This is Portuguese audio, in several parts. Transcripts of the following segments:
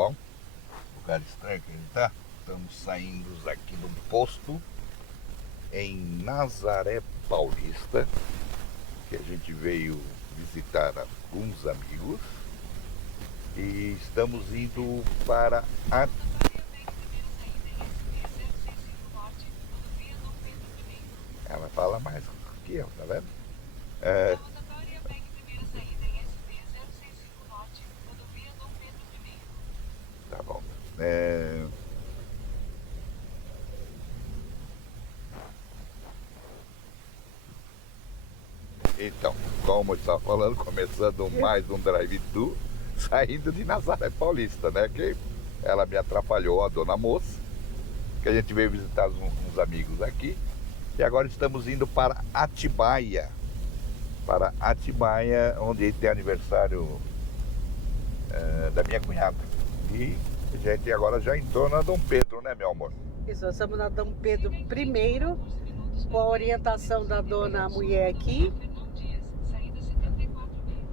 bom? Lugar estranho que ele tá. Estamos saindo aqui de um posto em Nazaré Paulista, que a gente veio visitar alguns amigos e estamos indo para a... Ela fala mais aqui, ó, tá vendo? Tá bom. Então, como eu estava falando, começando mais um drive-thru, saindo de Nazaré Paulista, né? Que ela me atrapalhou, a dona moça, que a gente veio visitar uns amigos aqui. E agora estamos indo para Atibaia. Para Atibaia, onde tem aniversário da minha cunhada. E a gente agora já entrou na Dom Pedro, né, meu amor? Isso, nós estamos na Dom Pedro I, com a orientação da dona mulher aqui.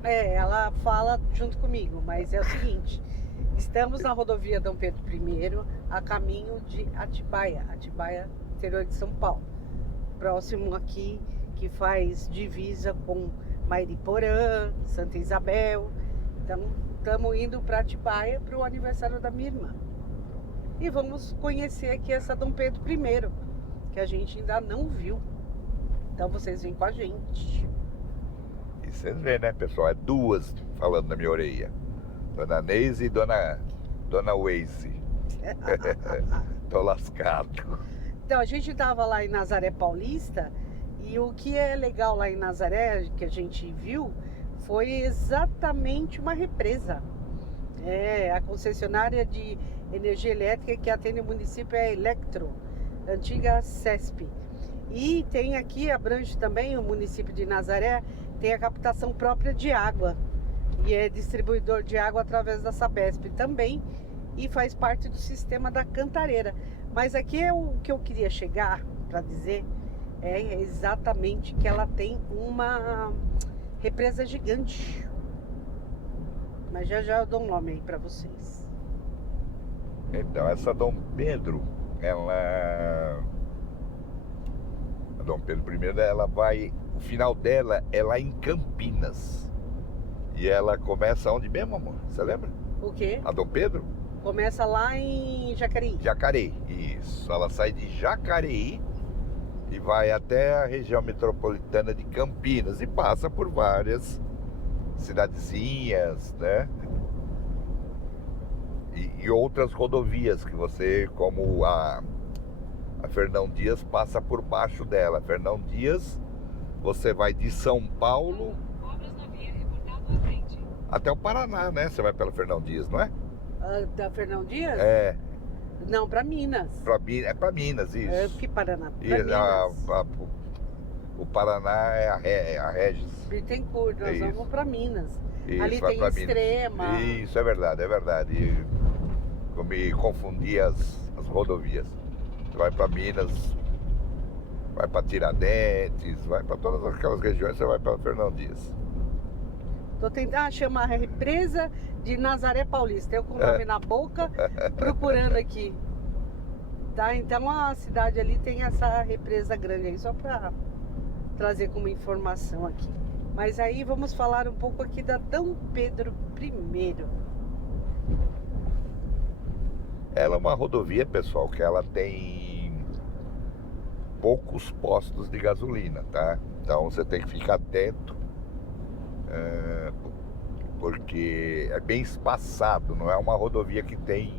Ela fala junto comigo, mas é o seguinte: estamos na rodovia Dom Pedro I, a caminho de Atibaia, interior de São Paulo. Próximo aqui, que faz divisa com Mairiporã, Santa Isabel. Então, estamos indo para Atibaia para o aniversário da minha irmã. E vamos conhecer aqui essa Dom Pedro I, que a gente ainda não viu. Então vocês vêm com a gente. E vocês vêem, né, pessoal? É duas falando na minha orelha. Dona Neise e Dona Waze. Tô lascado. Então, a gente estava lá em Nazaré Paulista. E o que é legal lá em Nazaré, que a gente viu, foi exatamente uma represa. A concessionária de energia elétrica que atende o município é a Electro, antiga CESP. E tem aqui, abrange também o município de Nazaré, tem a captação própria de água. E é distribuidor de água através da Sabesp também. E faz parte do sistema da Cantareira. Mas aqui é o que eu queria chegar para dizer, é exatamente que ela tem uma represa gigante. Mas já eu dou um nome aí pra vocês. Então, essa Dom Pedro, a Dom Pedro I, ela vai... O final dela é lá em Campinas. E ela começa onde mesmo, amor? Você lembra? O quê? A Dom Pedro? Começa lá em Jacareí. Jacareí, isso. Ela sai de Jacareí e vai até a região metropolitana de Campinas e passa por várias cidadezinhas, né? E outras rodovias que você, como a Fernão Dias, passa por baixo dela. Fernão Dias, você vai de São Paulo até o Paraná, né? Você vai pela Fernão Dias, não é? Da Fernão Dias? É. Não, pra Minas. É pra Minas, isso. Que Paraná? Pra Minas. O Paraná é a Regis. Bittencourt, nós vamos pra Minas. Isso, ali tem Extrema. Minas. Isso, é verdade. Eu me confundi as rodovias. Você vai pra Minas, vai pra Tiradentes, vai pra todas aquelas regiões, você vai pra Fernão Dias. Tô tentando chamar a represa de Nazaré Paulista. Eu com o nome na boca, procurando aqui. Tá? Então a cidade ali tem essa represa grande aí, só pra trazer como informação aqui. Mas aí vamos falar um pouco aqui da Dom Pedro I. Ela é uma rodovia, pessoal, que ela tem poucos postos de gasolina, tá? Então você tem que ficar atento, porque é bem espaçado, não é uma rodovia que tem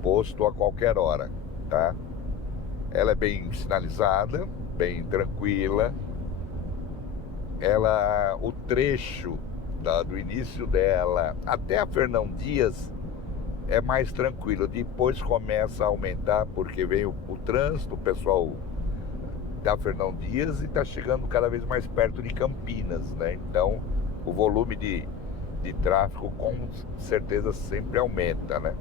posto a qualquer hora, tá? Ela é bem sinalizada, bem tranquila. O trecho do início dela até a Fernão Dias é mais tranquilo. Depois começa a aumentar porque vem o trânsito, o pessoal da Fernão Dias, e está chegando cada vez mais perto de Campinas, né? Então o volume de tráfego com certeza sempre aumenta, né?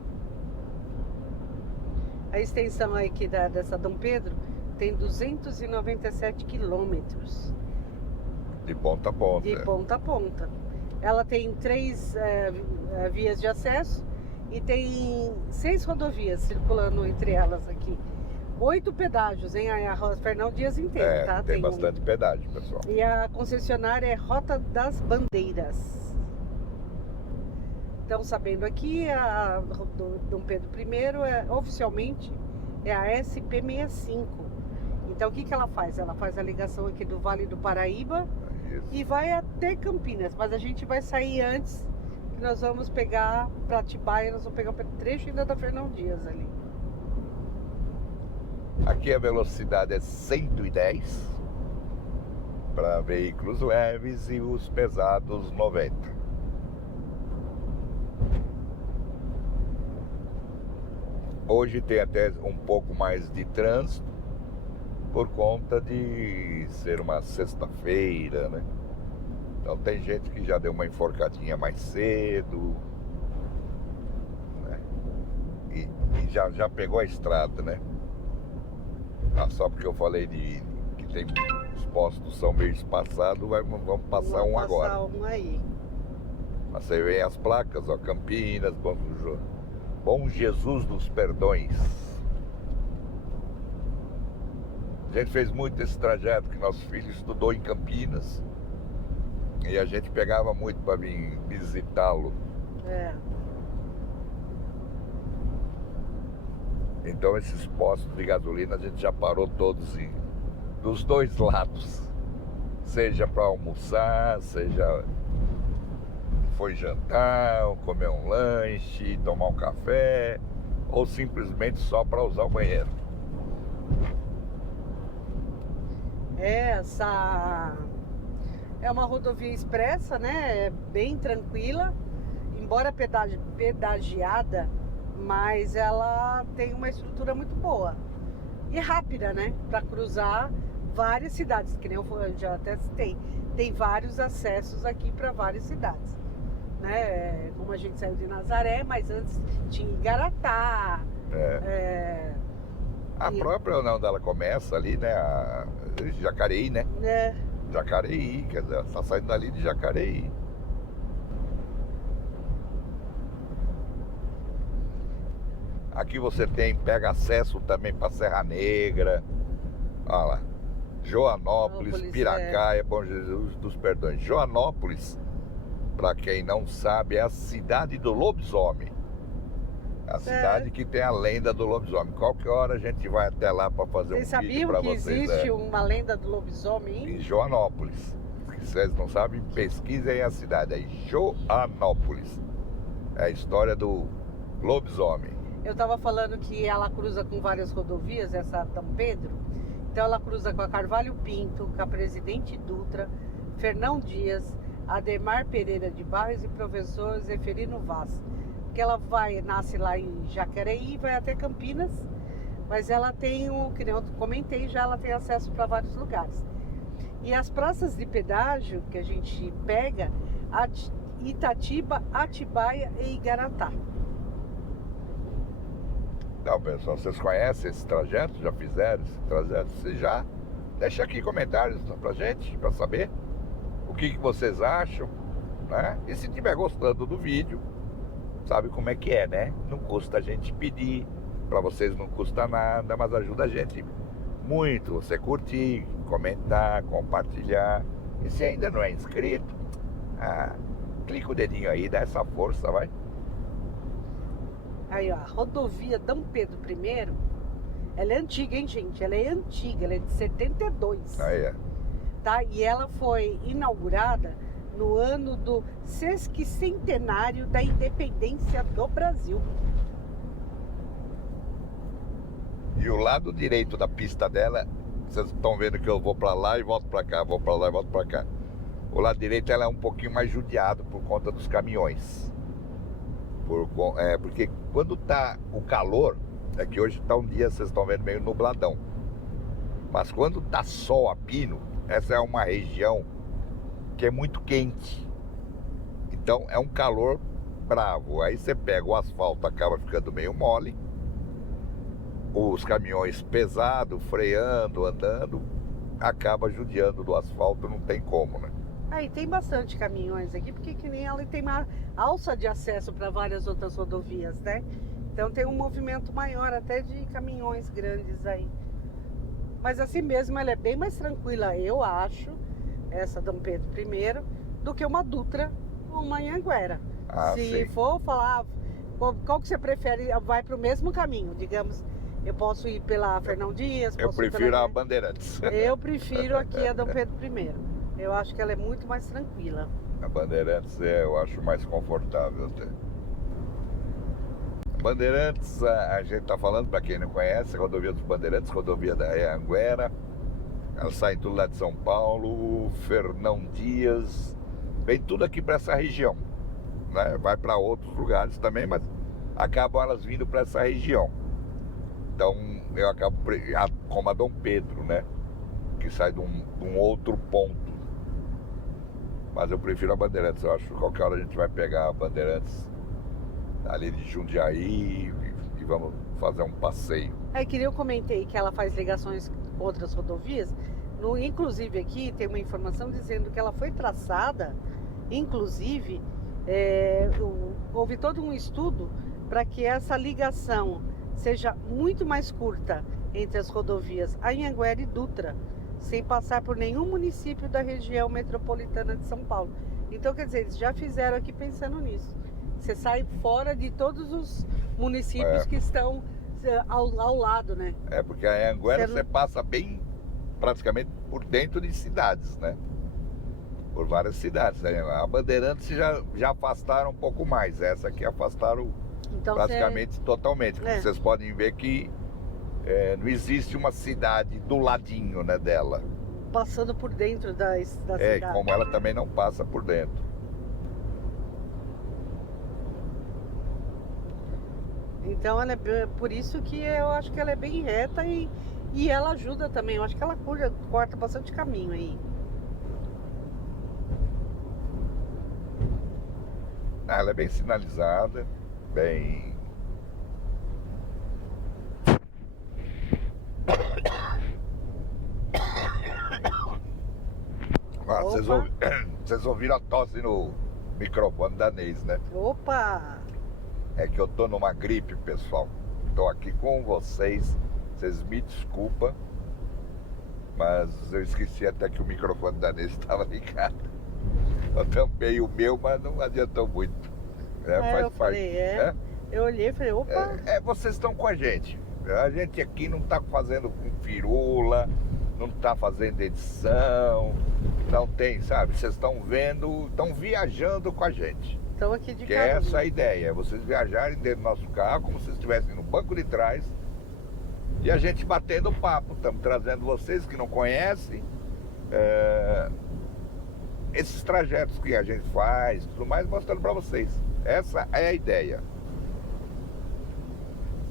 A extensão aqui dessa Dom Pedro tem 297 quilômetros. De ponta a ponta. De ponta a ponta. Ela tem 3 vias de acesso E tem 6 rodovias circulando entre elas aqui. 8 pedágios, hein? A Fernão Dias inteira, tá? Tem bastante pedágio, pessoal. E a concessionária é Rota das Bandeiras. Então, sabendo aqui, a Dom Pedro I oficialmente é a SP65. Então, o que ela faz? Ela faz a ligação aqui do Vale do Paraíba e vai até Campinas. Mas a gente vai sair antes, que nós vamos pegar para Atibaia, nós vamos pegar o trecho ainda da Fernão Dias ali. Aqui a velocidade é 110 para veículos leves e os pesados 90. Hoje tem até um pouco mais de trânsito por conta de ser uma sexta-feira, né? Então tem gente que já deu uma enforcadinha mais cedo, né? E já pegou a estrada, né? Só porque eu falei que tem os postos são meio espaçados, vamos passar um agora. Vamos passar um aí. Mas você vê as placas, ó, Campinas, Bom Jesus dos Perdões. A gente fez muito esse trajeto, que nosso filho estudou em Campinas. E a gente pegava muito para vir visitá-lo. É. Então esses postos de gasolina a gente já parou todos dos dois lados. Seja para almoçar, seja foi jantar, ou comer um lanche, tomar um café, ou simplesmente só para usar o banheiro. Essa é uma rodovia expressa, né? É bem tranquila, embora pedagiada, mas ela tem uma estrutura muito boa e rápida, né? Para cruzar várias cidades, que nem eu já até citei. Tem vários acessos aqui para várias cidades, né? Como a gente saiu de Nazaré, mas antes tinha Igaratá. A própria onde ela começa ali, né? Jacareí, né? Jacareí, quer dizer, ela está saindo dali de Jacareí. Aqui você pega acesso também para Serra Negra, olha lá, Joanópolis, Piracaia, Bom Jesus dos Perdões. Joanópolis, para quem não sabe, é a cidade do lobisomem. A cidade que tem a lenda do lobisomem. Qualquer hora a gente vai até lá para fazer um vídeo para vocês. Vocês sabiam que existe uma lenda do lobisomem? Em Joanópolis. Se vocês não sabem, pesquisem a cidade. É Joanópolis. É a história do lobisomem. Eu estava falando que ela cruza com várias rodovias, essa Dom Pedro. Então ela cruza com a Carvalho Pinto, com a Presidente Dutra, Fernão Dias, Ademar Pereira de Barros e professor Zeferino Vaz. Que ela nasce lá em Jacareí e vai até Campinas, mas ela tem, que nem eu comentei já, ela tem acesso para vários lugares. E as praças de pedágio que a gente pega, Itatiba, Atibaia e Igaratá. Então, pessoal, vocês conhecem esse trajeto? Já fizeram esse trajeto? Se já, deixa aqui comentários pra gente, pra saber o que vocês acham, né? E se estiver gostando do vídeo, sabe como é que é, né? Não custa a gente pedir, pra vocês não custa nada, mas ajuda a gente muito. Você curtir, comentar, compartilhar. E se ainda não é inscrito, clica o dedinho aí, dá essa força, vai. Aí, ó, a rodovia Dom Pedro I, ela é antiga, hein, gente? Ela é antiga, ela é de 72. Aí é. Tá? E ela foi inaugurada no ano do sesquicentenário da independência do Brasil. E o lado direito da pista dela, vocês estão vendo que eu vou pra lá e volto pra cá, vou pra lá e volto pra cá. O lado direito ela é um pouquinho mais judiado por conta dos caminhões. Porque quando tá o calor, é que hoje tá um dia, vocês estão vendo, meio nubladão. Mas quando tá sol a pino, essa é uma região que é muito quente. Então é um calor bravo. Aí você pega o asfalto, acaba ficando meio mole. Os caminhões pesados, freando, andando, acaba judiando do asfalto, não tem como, né? Aí tem bastante caminhões aqui, porque que nem ela tem uma alça de acesso para várias outras rodovias, né? Então tem um movimento maior até de caminhões grandes aí. Mas assim mesmo ela é bem mais tranquila, eu acho, essa Dom Pedro I, do que uma Dutra ou uma Anhanguera. Ah, Se sim. for falar, qual que você prefere, vai para o mesmo caminho, digamos, eu posso ir pela Fernão Dias, Eu posso ir prefiro pela... a Bandeirantes. Eu prefiro aqui a Dom Pedro I. Eu acho que ela é muito mais tranquila. A Bandeirantes eu acho mais confortável até. Bandeirantes, a gente tá falando, para quem não conhece, a rodovia dos Bandeirantes, rodovia da Anhanguera. Ela sai tudo lá de São Paulo, Fernão Dias, vem tudo aqui para essa região, né? Vai para outros lugares também, mas acabam elas vindo para essa região. Então eu acabo como a Dom Pedro, né? Que sai de um outro ponto. Mas eu prefiro a Bandeirantes. Eu acho que qualquer hora a gente vai pegar a Bandeirantes ali de Jundiaí e vamos fazer um passeio. É que eu comentei que ela faz ligações com outras rodovias. Inclusive aqui tem uma informação dizendo que ela foi traçada, inclusive, houve todo um estudo para que essa ligação seja muito mais curta entre as rodovias Anhanguera e Dutra, sem passar por nenhum município da região metropolitana de São Paulo. Então, quer dizer, eles já fizeram aqui pensando nisso. Você sai fora de todos os municípios que estão ao lado, né? É, porque a Anhanguera você passa bem, praticamente por dentro de cidades, né? Por várias cidades. Né? A Bandeirantes já afastaram um pouco mais. Essa aqui afastaram então, praticamente totalmente. Vocês podem ver que não existe uma cidade do ladinho, né, dela. Passando por dentro da cidade. Como ela também não passa por dentro. Então ela é por isso que eu acho que ela é bem reta e ela ajuda também. Eu acho que ela corta bastante caminho aí. Ela é bem sinalizada, bem... Vocês ouviram a tosse no microfone da Neis, né? Opa! É que eu tô numa gripe, pessoal. Tô aqui com vocês. Vocês me desculpam, mas eu esqueci até que o microfone da Neis estava ligado. Eu tampei o meu, mas não adiantou muito. Eu falei, eu olhei e falei, opa! Vocês estão com a gente. A gente aqui não tá fazendo com firula, não tá fazendo edição, não tem, sabe? Vocês estão vendo, estão viajando com a gente. Estão aqui de Que é essa a ideia, vocês viajarem dentro do nosso carro, como se estivessem no banco de trás, e a gente batendo papo. Estamos trazendo vocês que não conhecem esses trajetos que a gente faz, tudo mais, mostrando para vocês. Essa é a ideia.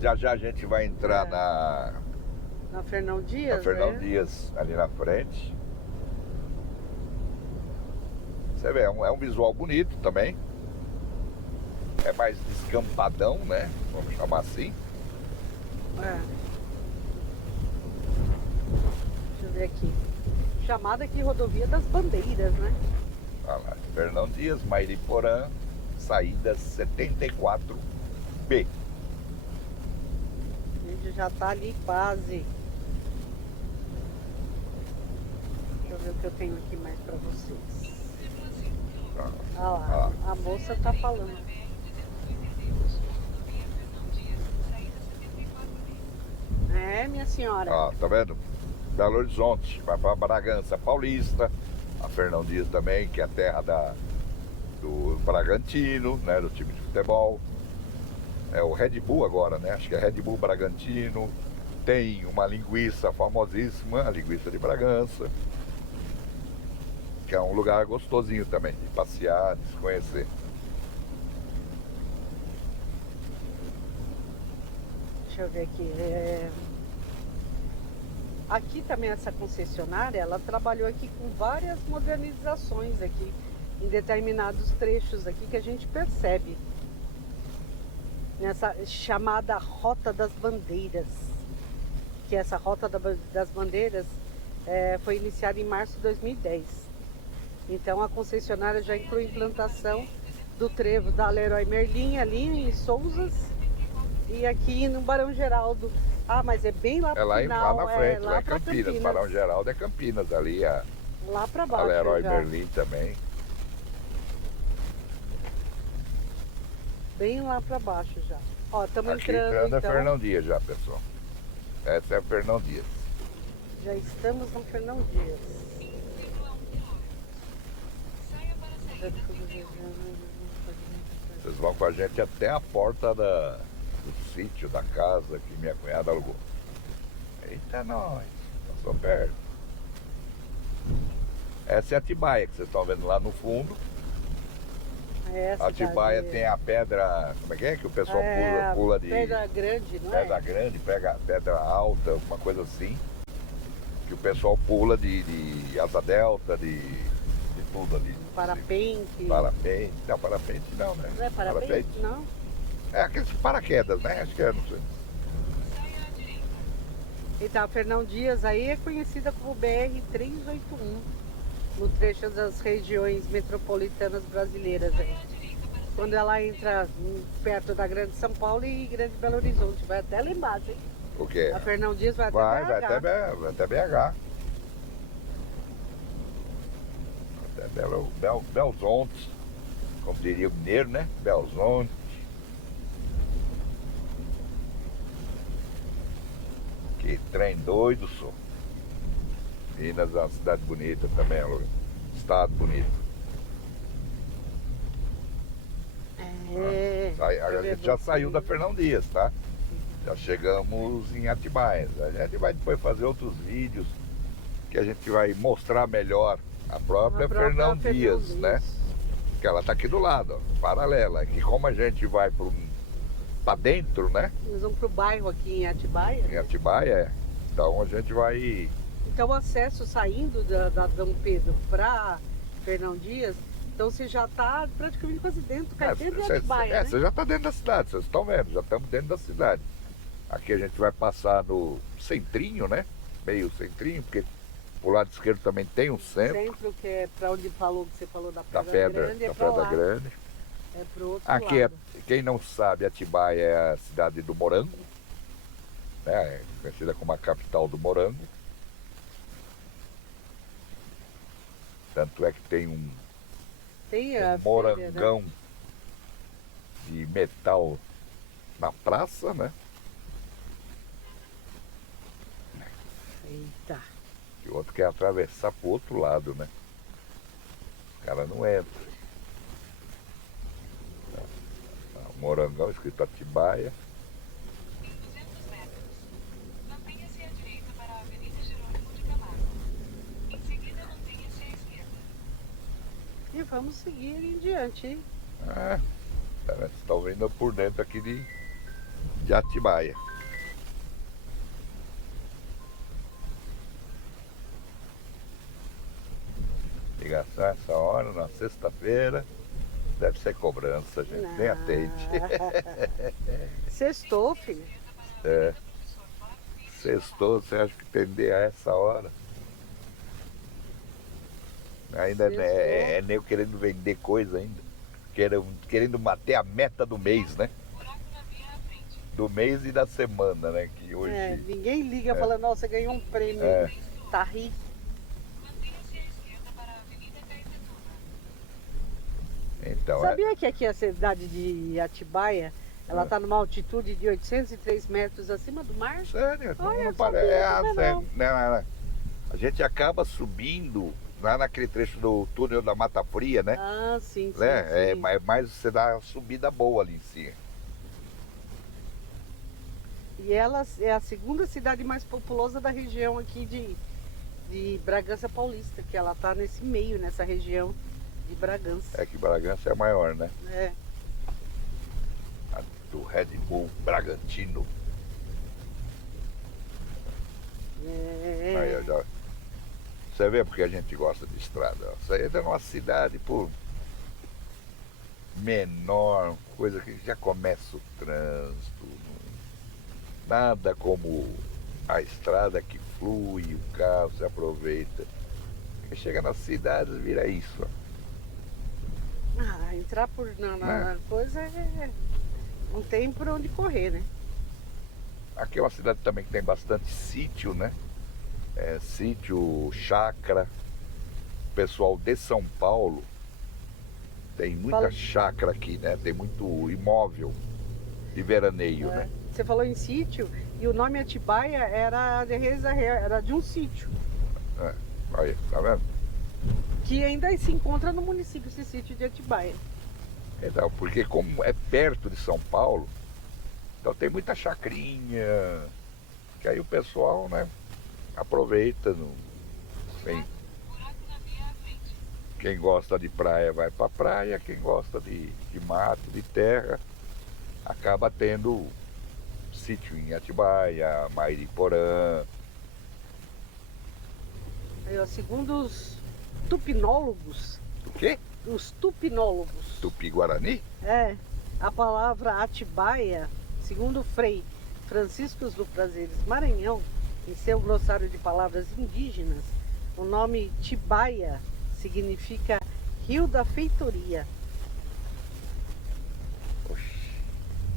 Já a gente vai entrar na Fernão Dias, na Fernão Dias, ali na frente. Você vê, é um visual bonito também. É mais descampadão, né? Vamos chamar assim. Deixa eu ver aqui. Chamada aqui Rodovia das Bandeiras, né? Olha lá, Fernão Dias, Mairiporã, saída 74B. A gente já tá ali quase. Deixa eu ver o que eu tenho aqui mais pra vocês. Olha lá, a moça tá falando. Minha senhora. Tá vendo? Belo Horizonte, vai para Bragança Paulista, a Fernão Dias também, que é a terra do Bragantino, né? Do time de futebol. É o Red Bull agora, né? Acho que é Red Bull Bragantino. Tem uma linguiça famosíssima, a linguiça de Bragança, que é um lugar gostosinho também, de passear, de se conhecer. Deixa eu ver aqui. Aqui também essa concessionária, ela trabalhou aqui com várias modernizações aqui, em determinados trechos aqui que a gente percebe. Nessa chamada Rota das Bandeiras. Que essa Rota das Bandeiras foi iniciada em março de 2010. Então a concessionária já inclui implantação do trevo da Leroy Merlin ali em Souzas e aqui no Barão Geraldo. Ah, mas é bem lá É pro lá, final, lá na frente, lá lá em pra Campinas. Barão Geraldo é Campinas, ali lá pra a baixo Leroy já. Merlin também. Bem lá pra baixo já. Ó, estamos Aqui entrando entrando é então. Fernão Dias já, pessoal. Essa é a Fernão Dias. Já estamos no Fernão Dias. Vocês vão com a gente até a porta do sítio, da casa que minha cunhada alugou. Eita, nós. Passou perto. Essa é a Atibaia, que vocês estão vendo lá no fundo. É, A Atibaia tem a pedra, como é que o pessoal pula de... Pedra Grande, não é? Pedra grande, pedra alta, uma coisa assim. Que o pessoal pula de asa delta, de tudo ali. Parapente. Parapente. Não, parapente não, né? Não é parapente? Não. É aqueles paraquedas, né? Acho que é, não sei. Então, a Fernão Dias aí é conhecida como BR-381, no trecho das regiões metropolitanas brasileiras. Aí. Quando ela entra perto da Grande São Paulo e Grande Belo Horizonte, vai até lá embaixo, hein? O quê? A Fernão Dias vai até Vai BH. vai até BH. Até Belzonte, como diria o mineiro, né? Belzonte. Que trem doido, só. Minas é uma cidade bonita também, estado bonito. É. A gente já saiu da Fernão Dias, tá? Já chegamos em Atibaia. A gente vai depois fazer outros vídeos que a gente vai mostrar melhor a própria Fernão Dias, né? Que ela tá aqui do lado, ó, paralela. Que como a gente vai pra dentro, né? Nós vamos pro bairro aqui em Atibaia. Em Atibaia, é. Então a gente vai... Então o acesso saindo da Dom Pedro para Fernão Dias, então você já está praticamente quase dentro, cai dentro de Atibaia, né? Você já está dentro da cidade, vocês estão vendo, já estamos dentro da cidade. Aqui a gente vai passar no centrinho, né? Meio centrinho, porque pro lado esquerdo também tem um centro. Centro, que é para onde você falou da Pedra Grande, é da para Pedra lá. Grande. É pro outro Aqui, lado. quem não sabe, Atibaia é a cidade do morango, né? É conhecida como a capital do morango. Tanto é que tem um morangão de metal na praça, né? Eita. E o outro quer atravessar pro outro lado, né? O cara não entra. O morangão escrito Atibaia. Em 200 metros, mantenha-se à direita para a Avenida Jerônimo de Camargo. Em seguida, mantenha-se à esquerda. E vamos seguir em diante, hein? Vocês estão vendo por dentro aqui de Atibaia. Ligação essa hora, na sexta-feira. Deve ser cobrança, gente. Nem atende. Sextou, filho. É. Sextou, você acha que atender a essa hora? Ainda é nem eu querendo vender coisa ainda. Querendo bater a meta do mês, né? Do mês e da semana, né? Que hoje... ninguém liga falando, nossa, ganhou um prêmio. Tá rico. Então, Sabia que aqui a cidade de Atibaia, ela está numa altitude de 803 metros acima do mar? Sério? Olha, Não eu parece. sabia, Não. A gente acaba subindo lá naquele trecho do túnel da Mata Fria, né? Ah, sim, sim, Né? sim. Mas você dá uma subida boa ali em cima. E ela é a segunda cidade mais populosa da região aqui de Bragança Paulista, que ela está nesse meio, nessa região de Bragança. É que Bragança é maior, né? É. A do Red Bull Bragantino. Aí, você vê porque a gente gosta de estrada. Ó. Você entra numa cidade por menor, coisa que já começa o trânsito. Nada como a estrada que flui, o carro se aproveita. Aí chega nas cidades, vira isso. Ó. Ah, entrar na coisa não tem por onde correr, né? Aqui é uma cidade também que tem bastante sítio, né? Sítio, chácara. O pessoal de São Paulo tem muita Fala- chácara aqui, né? Tem muito imóvel de veraneio, né? Você falou em sítio e o nome Atibaia era era de um sítio Aí, tá vendo? que ainda se encontra no município, esse sítio de Atibaia. Então, porque como é perto de São Paulo, então tem muita chacrinha, que aí o pessoal, né, aproveita. Tem, Buraco na via à frente. quem gosta de praia vai pra praia, quem gosta de mato, de terra, acaba tendo sítio em Atibaia, Mairiporã. Aí, ó, segundo os tupinólogos, O quê? os tupinólogos, Tupi-Guarani? a palavra Atibaia, segundo Frei Francisco do Prazeres Maranhão, em seu glossário de palavras indígenas, o nome Tibaia significa Rio da Feitoria.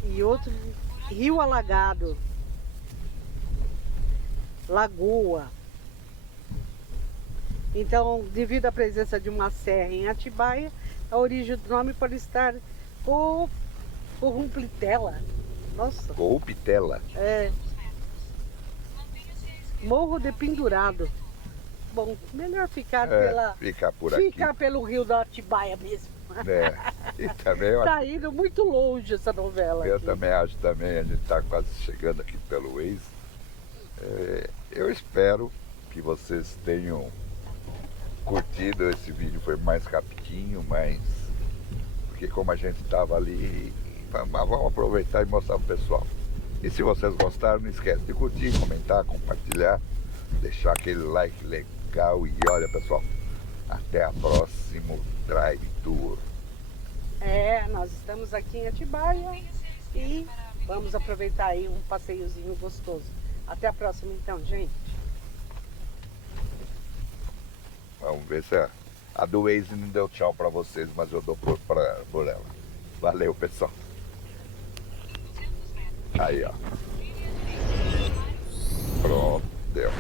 E outro, Rio Alagado, Lagoa. Então, devido à presença de uma serra em Atibaia, a origem do nome pode estar por Rumplitela. Nossa, Coupitela. Mantenha-se à esquerda. Morro de Pendurado. Bom, melhor ficar Ficar por aqui. ficar pelo rio da Atibaia mesmo. E também eu Tá indo muito longe essa novela. Eu aqui. também acho também, a gente está quase chegando aqui pelo Waze. Eu espero que vocês tenham curtido esse vídeo, foi mais rapidinho, mas porque como a gente estava ali, vamos aproveitar e mostrar pro pessoal. E se vocês gostaram, não esquece de curtir, comentar, compartilhar, deixar aquele like legal e olha pessoal, até a próxima Drive Tour. Nós estamos aqui em Atibaia Mantenha-se à esquerda e para a avenida. vamos aproveitar aí um passeiozinho gostoso. Até a próxima então, gente. Vamos ver se a do Waze não deu tchau pra vocês, mas eu dou por ela. Valeu, pessoal. 200 metros. Aí, ó. Vire à direita. Pronto, deu.